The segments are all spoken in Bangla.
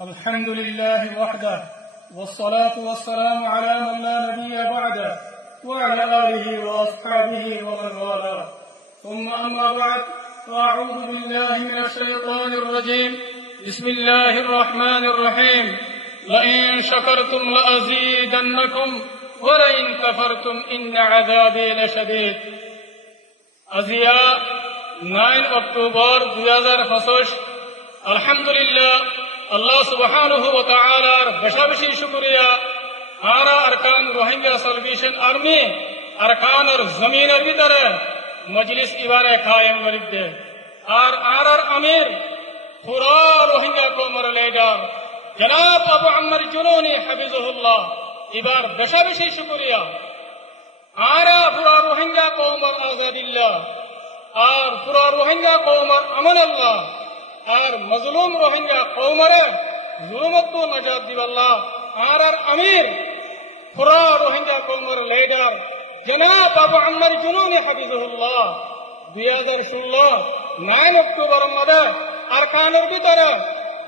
الحمد لله وحده والصلاة والسلام على من لا نبي بعده وعلى آله وأصحابه ومن والاه ثم أما بعد فأعوذ بالله من الشيطان الرجيم بسم الله الرحمن الرحيم لئن شكرتم لأزيدنكم ولئن كفرتم إن عذابي لشديد আজিয়া 9 অক্টোবর 2025 আলহামদুলিল্লাহ আল্লাহ সুবহানাহু ওয়া তাআলার বেশি শুকরিয়া আরা আরকান রোহিঙ্গা সালভেশন আর্মি আরকানের জমিনের ভিতরে মজলিস ইবারে কায়েম করিতে আর আরার আমির পুরা রোহিঙ্গা কওমের লিডার জনাব আবু আম্মার জুনুনি হাফিজাহুল্লাহ এবার বেশি শুকরিয়া আরা পুরা রোহিঙ্গা কওমের আজাদিল্লাহ আর পুরা রোহিঙ্গা কওমের আমানাল্লাহ আর মজলুম রোহিঙ্গা কওমরে জুলুমত নাজাত দিবাল্লাহ আর আমির পুরা রোহিঙ্গা কওমের লিডার জনাব আবু আম্মার জুনুনি হাফিজাহুল্লাহ 2016 9 অক্টোবর মধ্যে আরকানের ভিতরে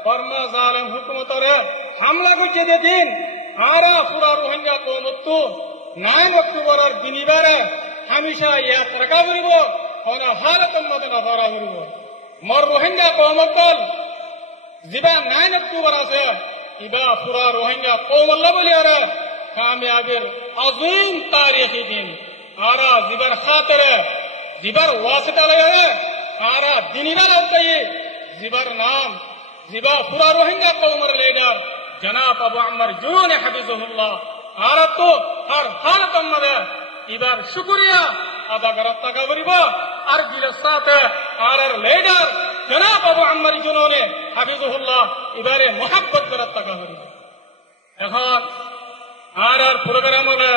বর্মা জালিম হুকুমতের হামলা করছে দিন আরা পুরা রোহিঙ্গা কওমত 9 অক্টোবরের দিনিবারে হামেশা ইয়াদ রাখা করিব কোন হালতের মধ্যে নজরা করিব মর রোহিঙ্গা কওমকল জিবা 9 অক্টোবর আছে ইবা পুরা রোহিঙ্গা কওমল্লা বলিয়ারে কামিয়াবির আজিম তারিখি দিন আরা জিবার খাতিরে জিবার ওয়াসিতা লয়ে আরা দিনিবার আওতায়ে জিবার নাম জিবা পুরা রোহিঙ্গা কওমের লিডার জনাব আবু আম্মার জুনুনি হাফিজাহুল্লাহ আরা তো হর হালতের মধ্যে এবার শুকরিয়া আদা করার টাকা করিব আর গিলের সাথে আর লিডার জনাব আবু আম্মার জুনুনি হাফিজাহুল্লাহ এবারে মোহাব্বত করার টাকা করিব এখন আর প্রোগ্রাম হলে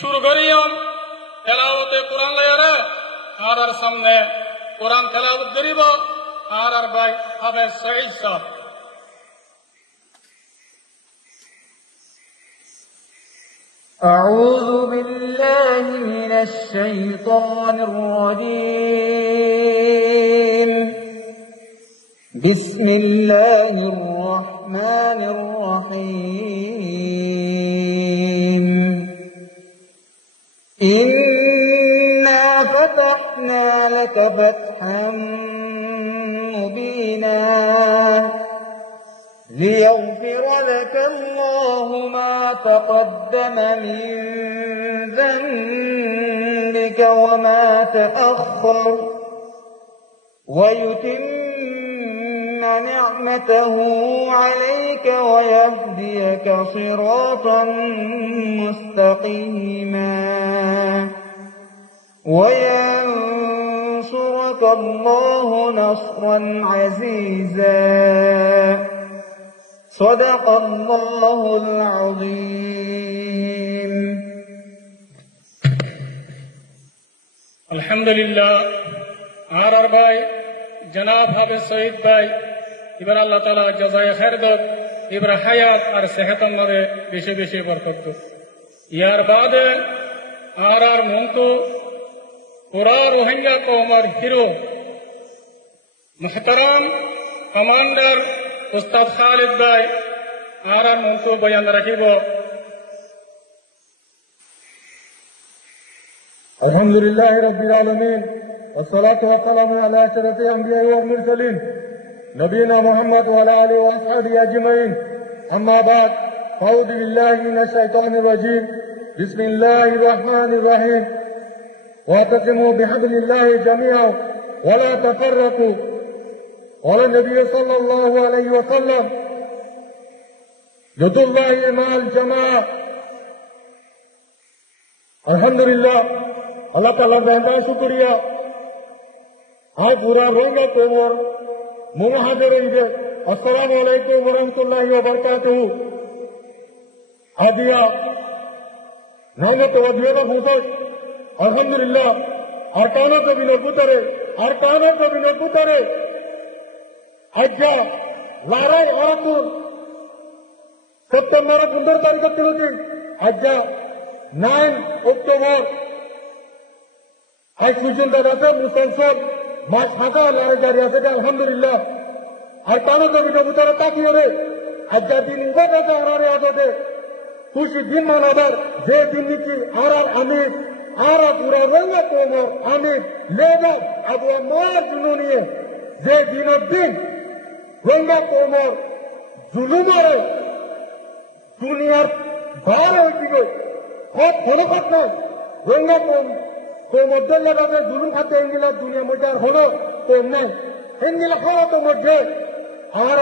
শুরু করিয়ম তেলাওয়াতে কোরআন লয়ারে আর সামনে কোরআন তেলাওয়াত করিব আর ভাই হাফেজ সঈদ সাহেব أعوذ بالله من الشيطان الرجيم بسم الله الرحمن الرحيم إنا فتحنا لك فتحا مبينا ليغفر لك الله ما تقدم من ذنبك وما تأخر ويتم نعمته عليك ويهديك صراطا مستقيما وينصرك الله نصرا عزيزا صدق الله العظيم الحمد لله আর ভাই জনাব হাফেজ সঈদ ভাই এবার আল্লাহ তাআলা জাযায়ে খায়ের দাও এবার হায়াত আর সেহতের মধ্যে বেশি বরকত দাও ইয়ার বাদে আর মন্তু পুরা রোহিঙ্গা কওমের হিরো মুহতারাম কমান্ডার উস্তাদ খালিদ ভাই আর মন্তু বয়ান রাখিব আলহামদুলিল্লাহ রাব্বিল আলামিন والصلاة والسلام على أشرف الأنبياء والمرسلين نبينا محمد وعلى آله وأصحابه أجمعين أما بعد فأعوذ بالله من الشيطان الرجيم بسم الله الرحمن الرحيم واعتصموا بحبل الله جميعا ولا تفرقوا قال النبي صلى الله عليه وسلم يد الله مع الجماعة الحمد لله الله تعالى بہتا شکریہ آج پورا روحنگا قومر محاضر عید السلام علیکم ورحمۃ اللہ وبرکاتہ آدیا نام توجہ کا پوچھو الحمدللہ ارکانوں کو بھی نہ پترے ارکانوں کو بھی نہ پترے আজ্ঞা লারাই অরাকুর সেপ্টেম্বর 15 তারিখ তিলুকি আজ্ঞা 9 অক্টোবর আজ পর্যন্ত আছে মুসলসল মাস ফাঁকা লারাই জারি আছে আলহামদুলিল্লাহ আর কারো কবি কবুতরে তাকিয়ে রে আজা দিন উপাদাতে আরারে আজাদে খুশি দিন মানাবার যে দিন নাকি আরার আমির আরা পুরা রঙা তোমার আমির লেবার আবু আমার জুনুনিয়ে যে দিনের দিন রঙা তোমার জুলুমারে দুনিয়ার বার হয়েছিল সব কোনো কথা নয় রঙা তোমার দল্লাভাবে জুলুম খাতে এঙ্গিলা দুনিয়া মধ্যে আর হলো কম নাই এঙ্গিলা হলো তো মধ্যে আর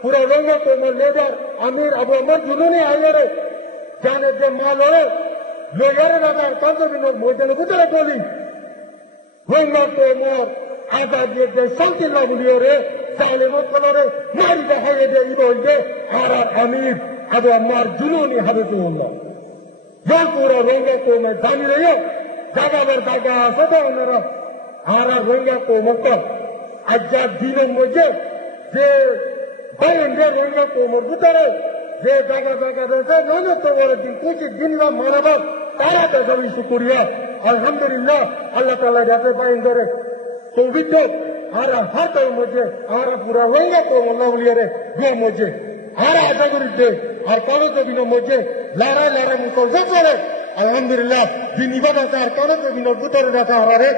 পুরা রঙা তোমার লেবার আমির আবু আমার জুনুনি আইয়ারে জানে যে মা লড়ে লয়ারে রাজার কাজদিনের ময়দানে ভিতরে বলি রঙা তোমার আজাদিয়ে যে শান্তি লাগুলিও রে চাইলে মতলরে মারি দেখাইয়ে দে ইবলদে আর আমির আবু আমার জুনুনি হাবিবুল্লাহ পুরা রঙা তোমার জানি রে জাগাবার জায়গা আছে তো ওনারা আর রঙা তোমার তো আজ্জা দিনের মধ্যে যে বাইরে রঙা তোমার ভিতরে যে জায়গা জায়গা রয়েছে নন তোমার দিন কুচি দিন বা মানবার তারা তো জমি শুকুরিয়া আলহামদুলিল্লাহ আল্লাহ তাআলা যাতে বাইন ধরে পবিত্র আর হাতের মধ্যে আর পুরা রঙা তোমার লাউলিয়ারে গো মধ্যে আর আশা করিতে আর কাগজ দিনের মধ্যে লড়াই লড়াই মুসলমান করে আলহামদুলিল্লাহ দিন ইবাদত আর কাগজ দিনের ভিতরে রাখা হারে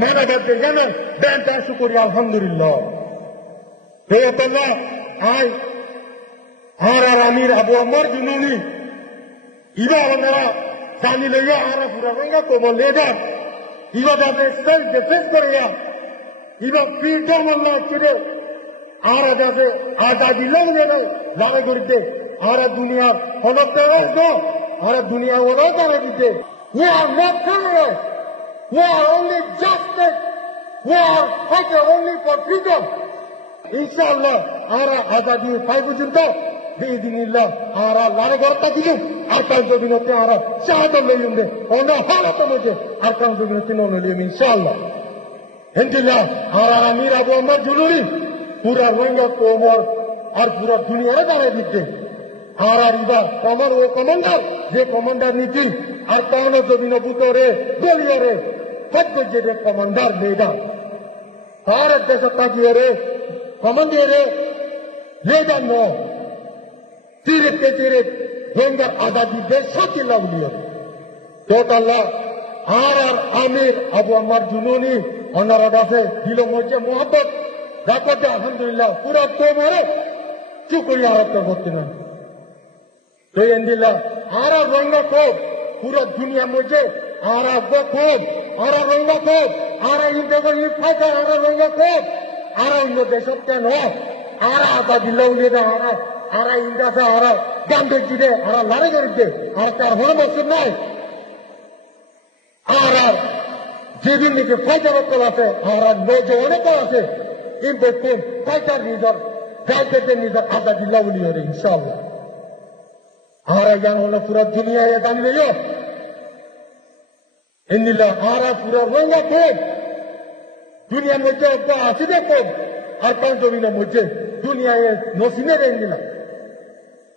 মানা বাদে জানেন ব্যাংকটা শুকুরিয়া আলহামদুলিল্লাহ হে আল্লাহ আয় আর আমির আবু আমার জুনুনি ইবা ওনারা জানি লইয়া আর পুরা রঙা কোমল লেডার ইবা যাতে সেলফ ডিফেন্স করিয়া ইবা ফ্রিডম আল্লাহ ছিল আর যাতে আজাদি লড়বে না লড়াই করতে আর দুনিয়ার হলতে আর দুনিয়া ওরাও তারা দিতে we are not criminals we are only justice we are fighting only for freedom ইনশাআল্লাহ আর আজাদি পাই পর্যন্ত বিদিনিল্লাহ আর লড়াই করতে দিলু আর কাল দিনতে আর শাহাদত লইলে ওনা হালত মধ্যে আর কাল দিনতে নলইলে ইনশাআল্লাহ ইনশাআল্লাহ আর আমির আবু আমার জুলুরি পুরা রঙা তোমার আর পুরা দুনিয়ারে দাঁড়িয়ে দিতে আর ইবা আমার ও কমান্ডার যে কমান্ডার নীতি আর কারণ জমিন বুতরে গলিয়ারে সত্য যে কমান্ডার লেডার তার দেশ তাকিয়ে রে কমান্ডিয়ারে লেডার ন চিরেতে চিরে রঙার আজাদি দেশ সত্যি লাগলিয়ে তো আল্লাহ আর আমির আবু আমার জুনুনি ওনারা কাছে দিল মধ্যে মোহাম্মত রাখতে আলহামদুলিল্লাহ পুরা তোমারে চুকুরিয়া আরত করতে না তো এন্দিল্লাহ আর রঙা খুব পুরা দুনিয়া মধ্যে আর খুব আর রঙা খুব আর ইন্ডিয়া ফাইটা আর রঙা খুব আর অন্য দেশত কেন আর আজাদিল্লাহ উলিয়ে আর ইন্ডিয়াতে আর গান্ধী দে আর লড়াই করতে আর তার হলো মকসুদ নাই আর যেদিন নাকি ফাইটার আছে আর নৌজওয়ানে আছে কিন্তু কোন ফাইটার নিজের যাইতে নিজের আজাদিল্লাহ উলিয়ে রে ইনশাআল্লাহ আর জান হলো পুরা দুনিয়ায় দাঁড়িয়ে ইন্দিল্লাহ আর পুরা রঙা খুব দুনিয়ার মধ্যে একটা আছে দেখুন আর পাঁচ জমিনের মধ্যে দুনিয়ায় নসিমে রেঞ্জিলা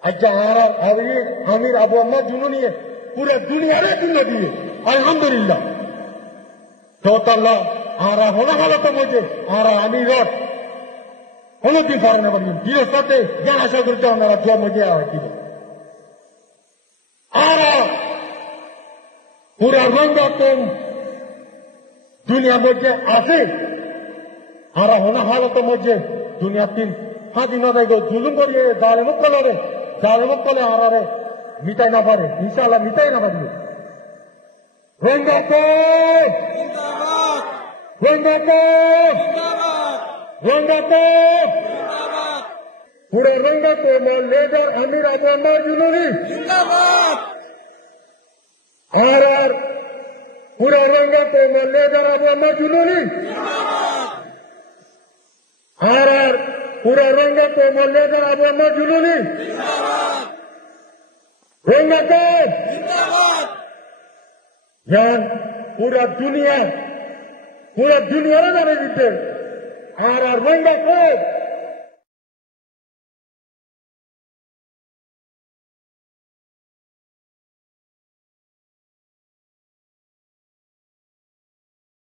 আচ্ছা আর আমির আবু আম্মা জুনুনিয়ে পুরা দুনিয়ারে জন্য দিয়ে আলহামদুলিল্লাহ তোতাল্লাহ আর হলো হালত মধ্যে আর আমি রট কোনদিন পারে না বলবেন দিনের সাথে জ্ঞান আশা করতে ওনারা দোয়া মধ্যে দিল আর পুরা রঙা কম দুনিয়ার মধ্যে আছে আর হলো হালত মধ্যে দুনিয়ার তিন স্বাধীনতায় জুলুম করিয়ে জালেমুক কলে আরারে মিটাই না পারে ইনশাআল্লাহ মিটাই না পারবে রঙা কম রঙা কম রঙা কম পুরা রঙা কম লেডার আমির আবু আমার জুলুরি আর পুরা রঙা কম লেডার আবু আমার জুলুরি আর পুরা রঙা কম লেডার আবু আমার জুলুরি রঙা কম জান পুরা দুনিয়ারে দাঁড়িয়ে দিতে আর রঙা কম